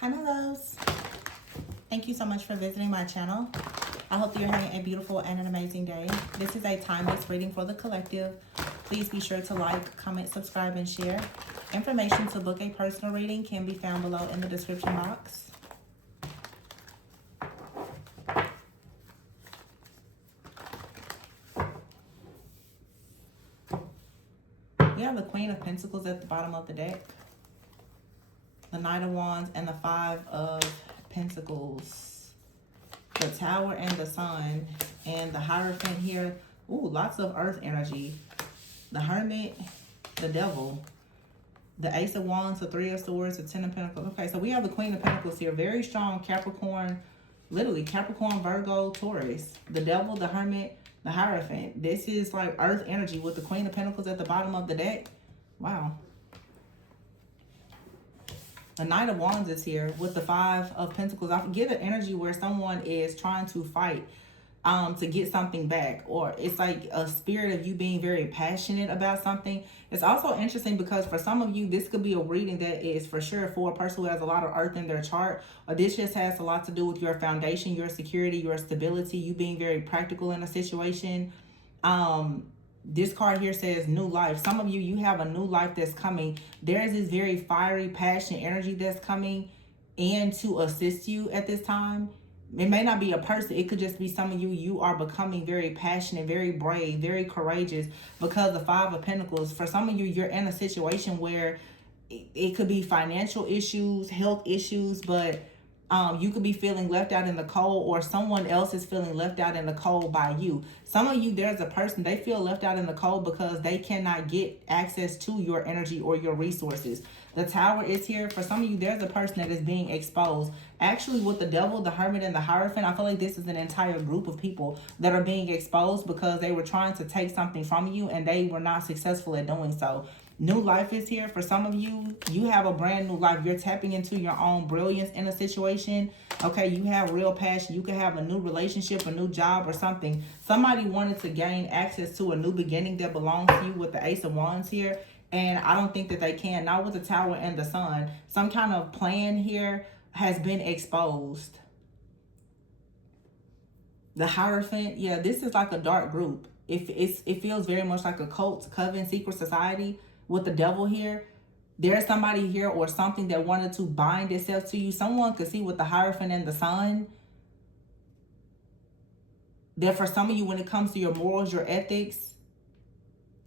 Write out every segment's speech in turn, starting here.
Hi my loves. Thank you so much for visiting my channel. I hope that you're having a beautiful and an amazing day. This is a time-based reading for the collective. Please be sure to like, comment, subscribe, and share. Information to book a personal reading can be found below in the description box. We have the Queen of Pentacles at the bottom of the deck, the Knight of Wands, and the Five of Pentacles, the Tower and the Sun, and the Hierophant here. Ooh, lots of earth energy. The Hermit, the Devil, the Ace of Wands, the Three of Swords, the Ten of Pentacles. Okay, so we have the Queen of Pentacles here. Very strong Capricorn, literally Capricorn, Virgo, Taurus. The Devil, the Hermit, the Hierophant. This is like earth energy with the Queen of Pentacles at the bottom of the deck. Wow. The Knight of Wands is here with the Five of Pentacles. I get an energy where someone is trying to fight to get something back, or it's like a spirit of you being very passionate about something. It's also interesting because for some of you, this could be a reading that is for sure for a person who has a lot of earth in their chart, or this just has a lot to do with your foundation, your security, your stability, you being very practical in a situation. This card here says new life. Some of you, you have a new life that's coming. There is this very fiery, passionate energy that's coming in to assist you at this time. It may not be a person. It could just be some of you. You are becoming very passionate, very brave, very courageous because the Five of Pentacles. For some of you, you're in a situation where it could be financial issues, health issues, but you could be feeling left out in the cold, or someone else is feeling left out in the cold by you. Some of you, there's a person, they feel left out in the cold because they cannot get access to your energy or your resources. The Tower is here. For some of you, there's a person that is being exposed. Actually, with the Devil, the Hermit, and the Hierophant, I feel like this is an entire group of people that are being exposed because they were trying to take something from you and they were not successful at doing so. New life is here. For some of you, you have a brand new life. You're tapping into your own brilliance in a situation. Okay, you have real passion. You can have a new relationship, a new job, or something. Somebody wanted to gain access to a new beginning that belongs to you with the Ace of Wands here. And I don't think that they can. Not with the Tower and the Sun. Some kind of plan here has been exposed. The Hierophant, yeah, this is like a dark group. It feels very much like a cult, coven, secret society with the Devil here. There's somebody here or something that wanted to bind itself to you. Someone could see with the Hierophant and the Sun that for some of you, when it comes to your morals, your ethics,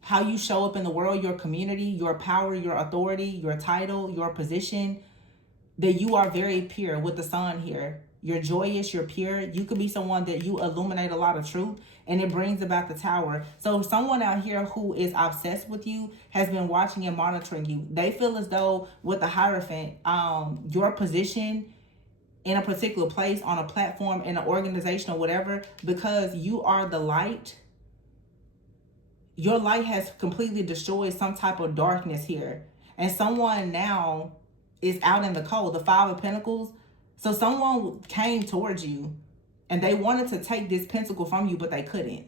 how you show up in the world, your community, your power, your authority, your title, your position, that you are very pure with the Sun here. You're joyous, you're pure. You could be someone that you illuminate a lot of truth, and it brings about the Tower. So someone out here who is obsessed with you has been watching and monitoring you. They feel as though with the Hierophant, your position in a particular place, on a platform, in an organization or whatever, because you are the light, your light has completely destroyed some type of darkness here. And someone now is out in the cold, the Five of Pentacles. So someone came towards you and they wanted to take this pentacle from you, but they couldn't.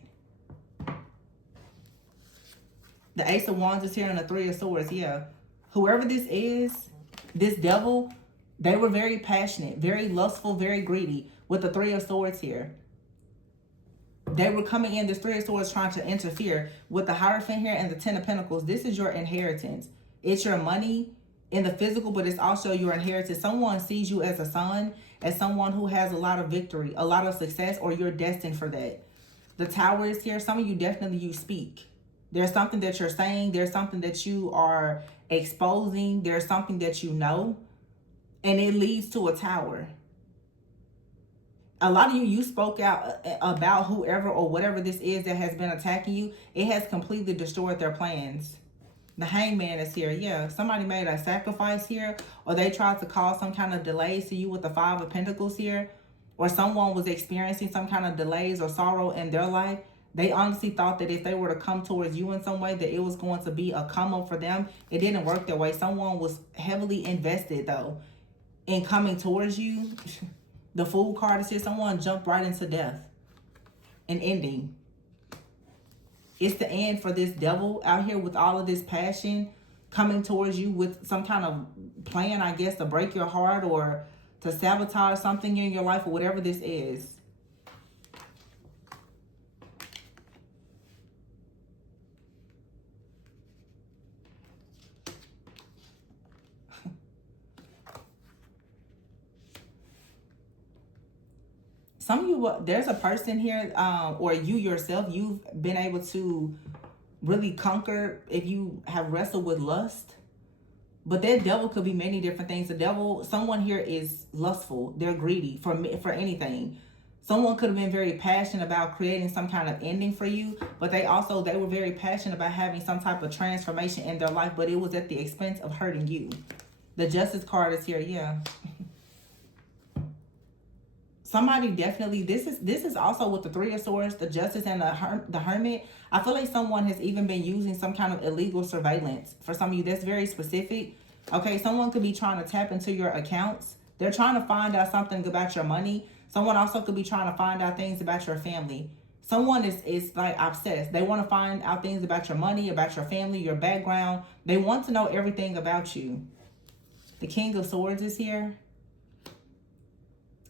The Ace of Wands is here and the Three of Swords. Yeah. Whoever this is, this Devil, they were very passionate, very lustful, very greedy with the Three of Swords here. They were coming in, this Three of Swords, trying to interfere with the Hierophant here and the Ten of Pentacles. This is your inheritance. It's your money in the physical, but it's also your inheritance. Someone sees you as a son, as someone who has a lot of victory, a lot of success, or you're destined for that. The Tower is here. Some of you definitely, you speak. There's something that you're saying. There's something that you are exposing. There's something that you know, and it leads to a tower. A lot of you, you spoke out about whoever or whatever this is that has been attacking you. It has completely destroyed their plans. The Hangman is here. Yeah, somebody made a sacrifice here, or they tried to cause some kind of delays to you with the Five of Pentacles here, or someone was experiencing some kind of delays or sorrow in their life. They honestly thought that if they were to come towards you in some way, that it was going to be a come up for them. It didn't work that way. Someone was heavily invested, though, in coming towards you. The Fool card is here. Someone jumped right into death. An ending. It's the end for this Devil out here with all of this passion. coming towards you with some kind of plan, I guess, to break your heart or to sabotage something in your life or whatever this is. Some of you, there's a person here, or you yourself, you've been able to really conquer if you have wrestled with lust. But that devil could be many different things. The devil, someone here is lustful. They're greedy for anything. Someone could have been very passionate about creating some kind of ending for you, but they were very passionate about having some type of transformation in their life, but it was at the expense of hurting you. The Justice card is here, yeah. Somebody definitely, this is also with the Three of Swords, the Justice, and the Hermit. I feel like someone has even been using some kind of illegal surveillance. For some of you, that's very specific. Okay, someone could be trying to tap into your accounts. They're trying to find out something about your money. Someone also could be trying to find out things about your family. Someone is like obsessed. They want to find out things about your money, about your family, your background. They want to know everything about you. The King of Swords is here.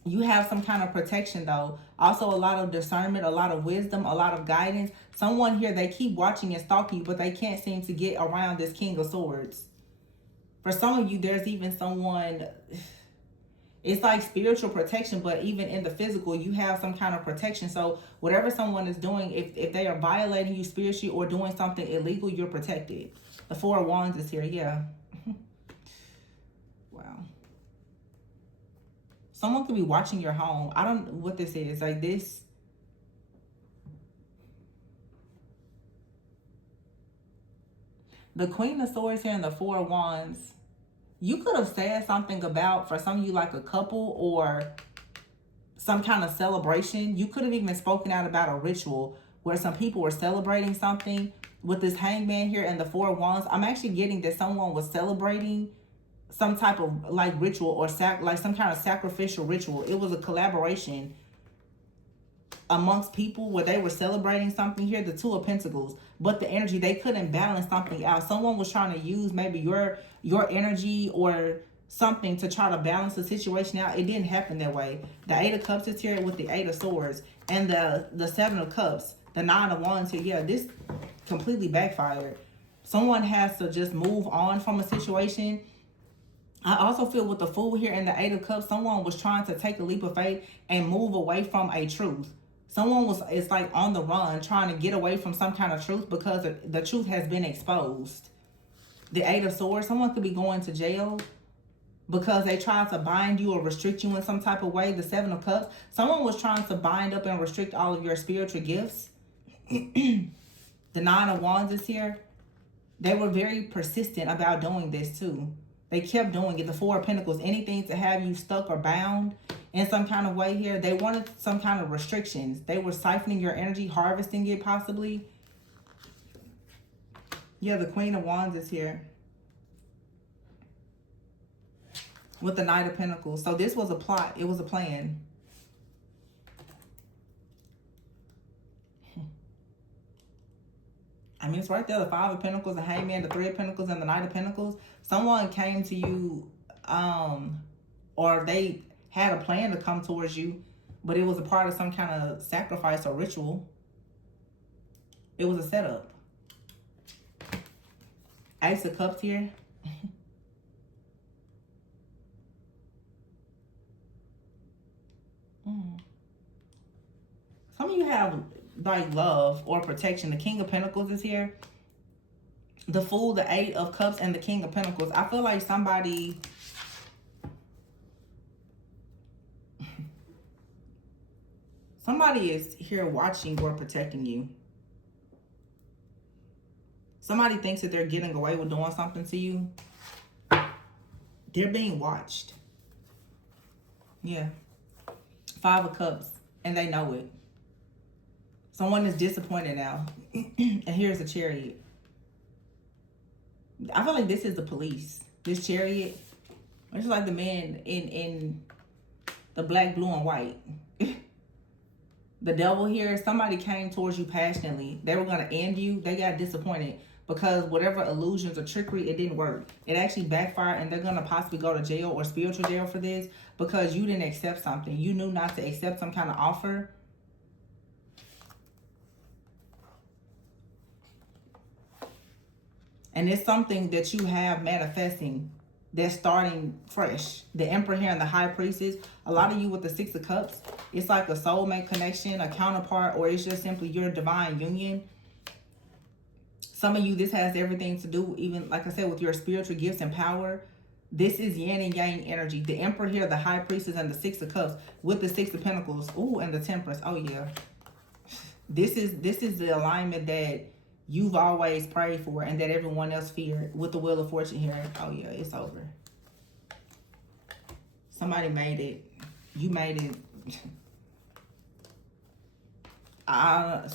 You have some kind of protection though. Also a lot of discernment, a lot of wisdom, a lot of guidance. Someone here, they keep watching and stalking you, but they can't seem to get around this King of Swords. For some of you, there's even someone, it's like spiritual protection, but even in the physical, you have some kind of protection. So whatever someone is doing, if they are violating you spiritually or doing something illegal, you're protected. The Four of Wands is here, yeah. Wow. Someone could be watching your home. I don't know what this is. Like this. The Queen of Swords here and the Four of Wands. You could have said something about, for some of you, like a couple or some kind of celebration. You could have even spoken out about a ritual where some people were celebrating something. With this Hangman here and the Four of Wands, I'm actually getting that someone was celebrating some type of like ritual or like some kind of sacrificial ritual. It was a collaboration amongst people where they were celebrating something here. The Two of Pentacles, but the energy, they couldn't balance something out. Someone was trying to use maybe your energy or something to try to balance the situation out. It didn't happen that way. The Eight of Cups is here with the Eight of Swords and the Seven of Cups, the Nine of Wands here. Yeah, this completely backfired. Someone has to just move on from a situation. I also feel with the Fool here and the Eight of Cups, someone was trying to take a leap of faith and move away from a truth. Someone is like on the run, trying to get away from some kind of truth because the truth has been exposed. The Eight of Swords, someone could be going to jail because they tried to bind you or restrict you in some type of way. The Seven of Cups, someone was trying to bind up and restrict all of your spiritual gifts. The Nine of Wands is here. They were very persistent about doing this too. They kept doing it. The Four of Pentacles, anything to have you stuck or bound in some kind of way here. They wanted some kind of restrictions. They were siphoning your energy, harvesting it possibly. Yeah, the Queen of Wands is here with the Knight of Pentacles. So this was a plot. It was a plan. I mean, it's right there. The Five of Pentacles, the Hangman, the Three of Pentacles, and the Knight of Pentacles. Someone came to you, or they had a plan to come towards you, but it was a part of some kind of sacrifice or ritual. It was a setup. Ace of Cups here. Some of you have like love or protection. The King of Pentacles is here. The Fool, the Eight of Cups, and the King of Pentacles. I feel like somebody is here watching or protecting you. Somebody thinks that they're getting away with doing something to you. They're being watched. Yeah. Five of Cups, and they know it. Someone is disappointed now. And here's the Chariot. I feel like this is the police. This Chariot. It's like the man in the black, blue, and white. The Devil here. Somebody came towards you passionately. They were going to end you. They got disappointed. because whatever illusions or trickery, it didn't work. It actually backfired, and they're going to possibly go to jail or spiritual jail for this because you didn't accept something. You knew not to accept some kind of offer. And it's something that you have manifesting that's starting fresh. The Emperor here and the High Priestess, a lot of you with the Six of Cups, it's like a soulmate connection, a counterpart, or it's just simply your divine union. Some of you, this has everything to do, even like I said, with your spiritual gifts and power. This is yin and yang energy. The Emperor here, the High Priestess, and the Six of Cups with the Six of Pentacles. Ooh, and the Temperance. Oh yeah. This is the alignment that you've always prayed for and that everyone else feared with the Wheel of Fortune here. Oh yeah, it's over. Somebody made it. You made it.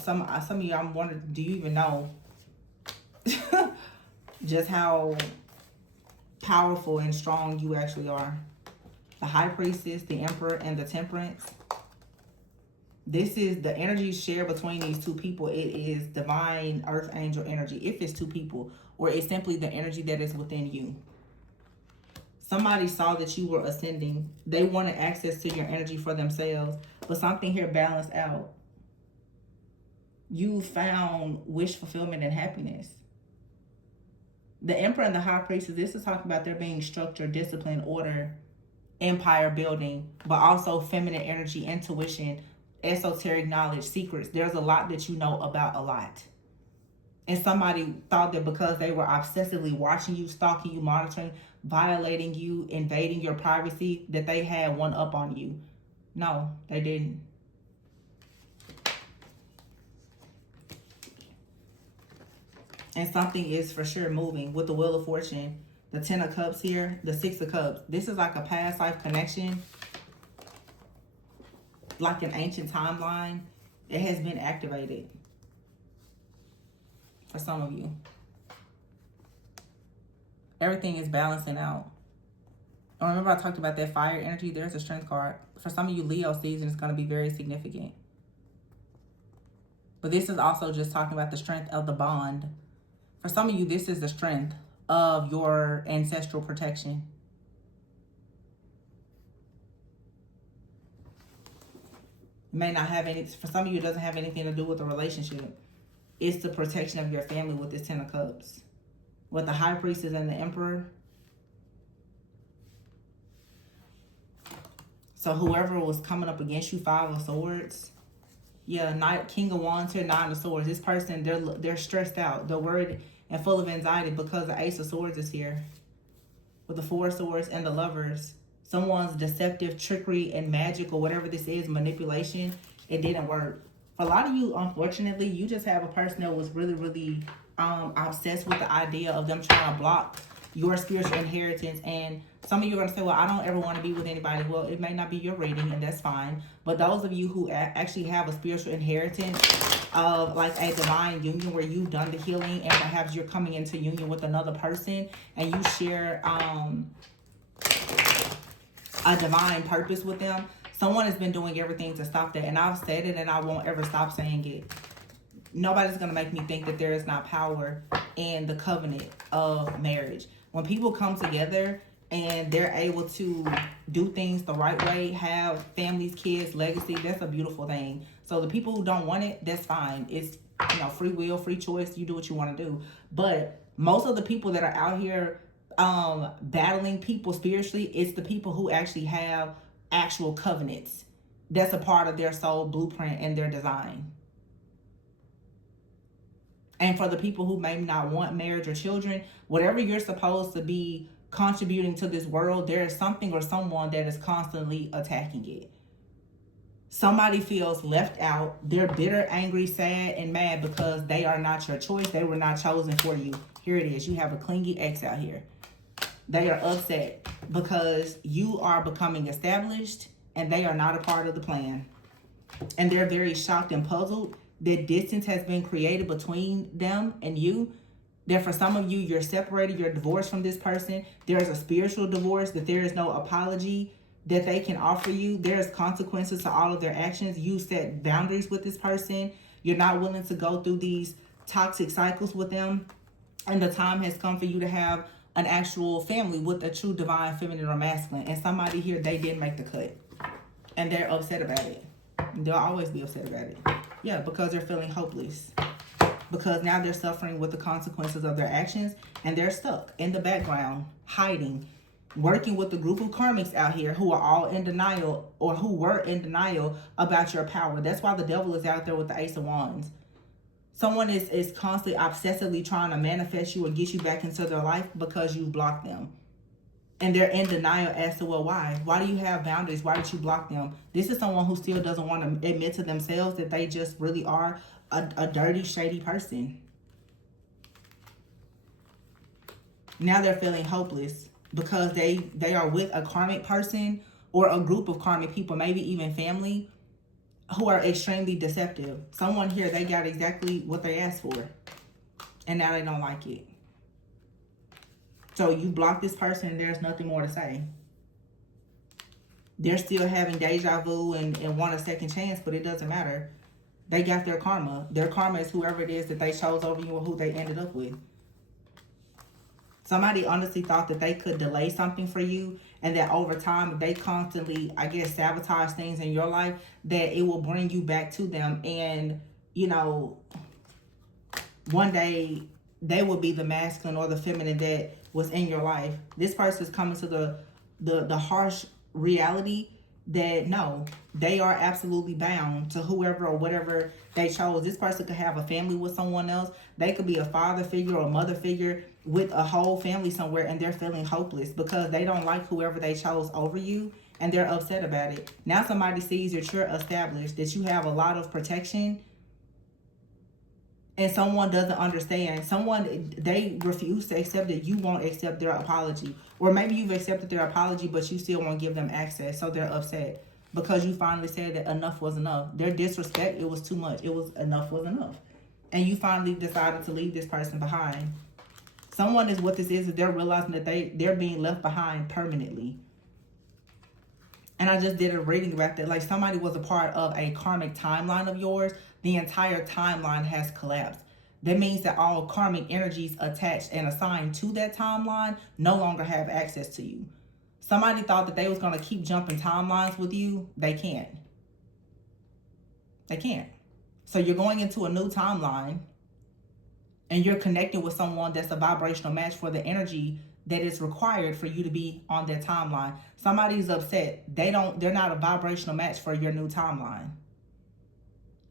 Some of you, I'm wondering, do you even know just how powerful and strong you actually are? The High Priestess, the Emperor, and the Temperance. This is the energy shared between these two people. It is divine earth angel energy, if it's two people, or it's simply the energy that is within you. Somebody saw that you were ascending. They wanted access to your energy for themselves, but something here balanced out. You found wish fulfillment and happiness. The Emperor and the High Priestess, this is talking about there being structure, discipline, order, empire building, but also feminine energy, intuition, esoteric knowledge, secrets. There's a lot that you know about a lot. And somebody thought that because they were obsessively watching you, stalking you, monitoring, violating you, invading your privacy, that they had one up on you. No, they didn't. And something is for sure moving with the Wheel of Fortune, the Ten of Cups here, the Six of Cups. This is like a past life connection, like an ancient timeline. It has been activated for some of you. Everything is balancing out. Oh, remember I talked about that fire energy? There's a Strength card. For some of you, Leo season is going to be very significant. But this is also just talking about the strength of the bond. For some of you, this is the strength of your ancestral protection. It may not have any, for some of you, it doesn't have anything to do with the relationship. It's the protection of your family with this Ten of Cups. With the High Priestess and the Emperor. So whoever was coming up against you, Five of Swords. Yeah, King of Wands here, Nine of Swords. This person, they're stressed out. They're worried and full of anxiety because the Ace of Swords is here. With the Four of Swords and the Lovers. Someone's deceptive trickery and magic or whatever this is, manipulation, it didn't work. For a lot of you, unfortunately, you just have a person that was really, really obsessed with the idea of them trying to block your spiritual inheritance. And some of you are going to say, well, I don't ever want to be with anybody. Well, it may not be your reading, and that's fine. But those of you who actually have a spiritual inheritance of like a divine union where you've done the healing and perhaps you're coming into union with another person and you share a divine purpose with them, someone has been doing everything to stop that. And I've said it and I won't ever stop saying it. Nobody's going to make me think that there is not power in the covenant of marriage. When people come together and they're able to do things the right way, have families, kids, legacy, that's a beautiful thing. So the people who don't want it, that's fine. It's, you know, free will, free choice. You do what you want to do. But most of the people that are out here battling people spiritually, it's the people who actually have actual covenants. That's a part of their soul blueprint and their design. And for the people who may not want marriage or children, whatever you're supposed to be contributing to this world, there is something or someone that is constantly attacking it. Somebody feels left out. They're bitter, angry, sad, and mad because they are not your choice. They were not chosen for you. Here it is. You have a clingy ex out here. They are upset because you are becoming established and they are not a part of the plan. And they're very shocked and puzzled that distance has been created between them and you. That for some of you, you're separated, you're divorced from this person. There is a spiritual divorce, that there is no apology that they can offer you. There's consequences to all of their actions. You set boundaries with this person. You're not willing to go through these toxic cycles with them. And the time has come for you to have an actual family with a true divine feminine or masculine. And somebody here, they didn't make the cut. And they're upset about it. They'll always be upset about it. Yeah, because they're feeling hopeless. Because now they're suffering with the consequences of their actions. And they're stuck in the background, hiding, working with a group of karmics out here who are all in denial, or who were in denial about your power. That's why the devil is out there with the Ace of Wands. Someone is constantly obsessively trying to manifest you or get you back into their life because you blocked them. And they're in denial as to, well, why? Why do you have boundaries? Why did you block them? This is someone who still doesn't want to admit to themselves that they just really are a dirty, shady person. Now they're feeling hopeless because they are with a karmic person or a group of karmic people, maybe even family, who are extremely deceptive. Someone here, they got exactly what they asked for. And now they don't like it. So you block this person and there's nothing more to say. They're still having deja vu and want a second chance, but it doesn't matter. They got their karma. Their karma is whoever it is that they chose over you or who they ended up with. Somebody honestly thought that they could delay something for you, and that over time, they constantly, I guess, sabotage things in your life, that it will bring you back to them. And, you know, one day they will be the masculine or the feminine that was in your life. This person is coming to the harsh reality that no, they are absolutely bound to whoever or whatever they chose. This person could have a family with someone else. They could be a father figure or a mother figure with a whole family somewhere, and they're feeling hopeless because they don't like whoever they chose over you, and they're upset about it. Now somebody sees that you're established, that you have a lot of protection, and someone doesn't understand. Someone, they refuse to accept that you won't accept their apology. Or maybe you've accepted their apology, but you still won't give them access, so they're upset because you finally said that enough was enough. Their disrespect, it was too much. Enough was enough. And you finally decided to leave this person behind. Someone is what this is they're realizing that they're being left behind permanently. And I just did a reading about that. Like, somebody was a part of a karmic timeline of yours. The entire timeline has collapsed. That means that all karmic energies attached and assigned to that timeline no longer have access to you. Somebody thought that they was going to keep jumping timelines with you. They can't. They can't. So you're going into a new timeline, and you're connecting with someone that's a vibrational match for the energy that is required for you to be on that timeline. Somebody's upset. They're not a vibrational match for your new timeline.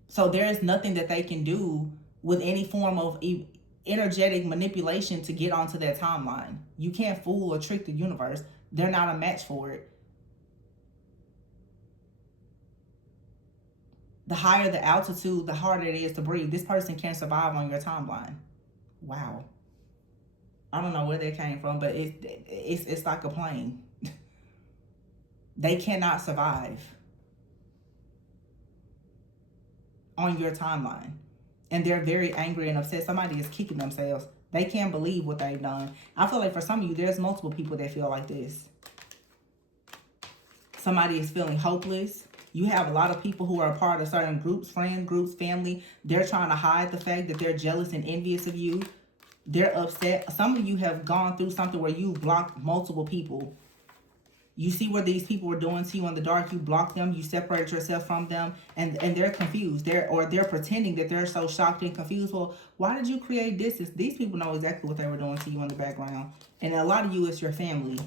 So there is nothing that they can do with any form of energetic manipulation to get onto that timeline. You can't fool or trick the universe. They're not a match for it. The higher the altitude, the harder it is to breathe. This person can't survive on your timeline. Wow. I don't know where they came from, but it's like a plane. They cannot survive on your timeline. And they're very angry and upset. Somebody is kicking themselves. They can't believe what they've done. I feel like for some of you, there's multiple people that feel like this. Somebody is feeling hopeless. You have a lot of people who are a part of certain groups, friend groups, family. They're trying to hide the fact that they're jealous and envious of you. They're upset. Some of you have gone through something where you blocked multiple people. You see what these people were doing to you in the dark. You blocked them. You separated yourself from them. And they're confused. They're pretending that they're so shocked and confused. Well, why did you create this? These people know exactly what they were doing to you in the background. And a lot of you, it's your family.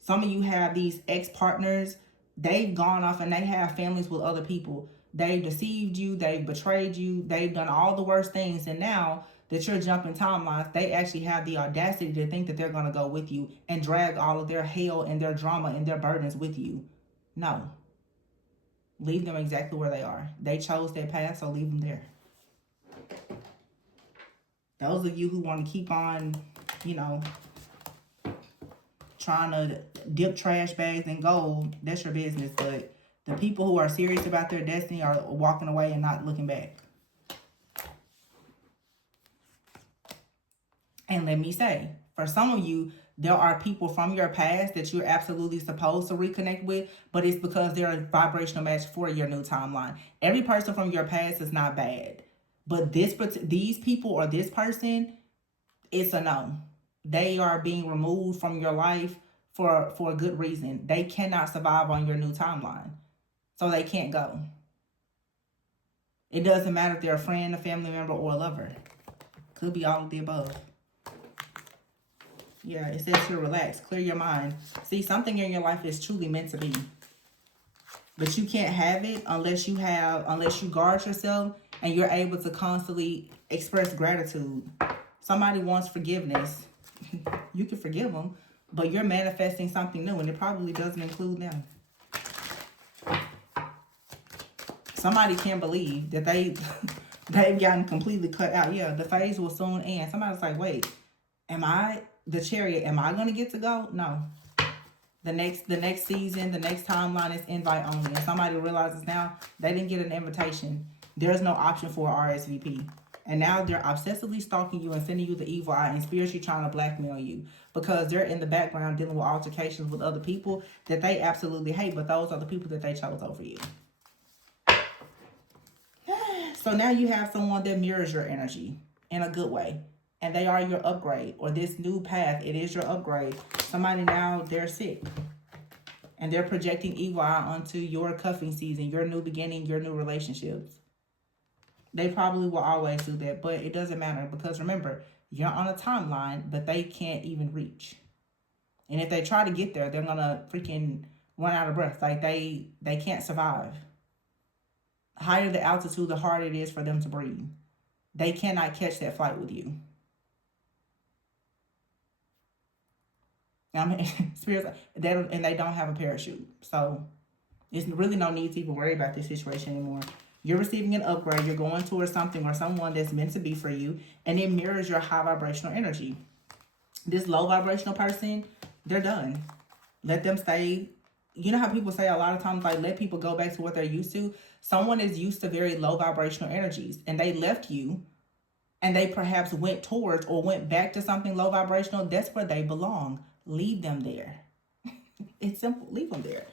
Some of you have these ex-partners. They've gone off and they have families with other people. They've deceived you. They've betrayed you. They've done all the worst things. And now that you're jumping timelines, they actually have the audacity to think that they're going to go with you and drag all of their hell and their drama and their burdens with you. No. Leave them exactly where they are. They chose their path, so leave them there. Those of you who want to keep on, trying to dip trash bags in gold, that's your business. But the people who are serious about their destiny are walking away and not looking back. And let me say, for some of you, there are people from your past that you're absolutely supposed to reconnect with, but it's because they're a vibrational match for your new timeline. Every person from your past is not bad, but these people or this person, it's a no. They are being removed from your life for a good reason. They cannot survive on your new timeline. So they can't go. It doesn't matter if they're a friend, a family member, or a lover. Could be all of the above. Yeah, it says here, relax, clear your mind. See, something in your life is truly meant to be. But you can't have it unless you guard yourself and you're able to constantly express gratitude. Somebody wants forgiveness. You can forgive them, but you're manifesting something new, and it probably doesn't include them. Somebody can't believe that they've gotten completely cut out. Yeah, the phase will soon end. Somebody's like, wait, am I the Chariot? Am I going to get to go? No. The next season, the next timeline is invite only. And somebody realizes now they didn't get an invitation. There's no option for RSVP. And now they're obsessively stalking you and sending you the evil eye and spiritually trying to blackmail you because they're in the background dealing with altercations with other people that they absolutely hate, but those are the people that they chose over you. So now you have someone that mirrors your energy in a good way. And they are your upgrade, or this new path, it is your upgrade. Somebody now, they're sick. And they're projecting evil eye onto your cuffing season, your new beginning, your new relationships. They probably will always do that, but it doesn't matter because remember, you're on a timeline that they can't even reach. And if they try to get there, they're going to freaking run out of breath. Like they can't survive. Higher the altitude, the harder it is for them to breathe. They cannot catch that flight with you. I mean, spirits, and they don't have a parachute. So there's really no need to even worry about this situation anymore. You're receiving an upgrade. You're going towards something or someone that's meant to be for you. And it mirrors your high vibrational energy. This low vibrational person, they're done. Let them stay. You know how people say a lot of times, like, let people go back to what they're used to? Someone is used to very low vibrational energies. And they left you. And they perhaps went towards or went back to something low vibrational. That's where they belong. Leave them there. It's simple. Leave them there.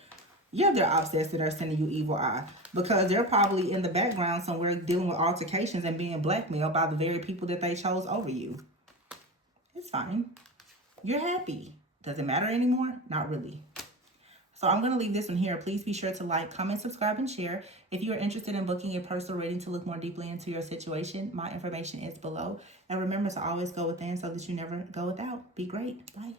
Yeah, they're obsessed that are sending you evil eye because they're probably in the background somewhere dealing with altercations and being blackmailed by the very people that they chose over you. It's fine. You're happy. Does it matter anymore? Not really. So I'm going to leave this one here. Please be sure to like, comment, subscribe, and share. If you are interested in booking a personal reading to look more deeply into your situation, my information is below. And remember to always go within so that you never go without. Be great. Bye.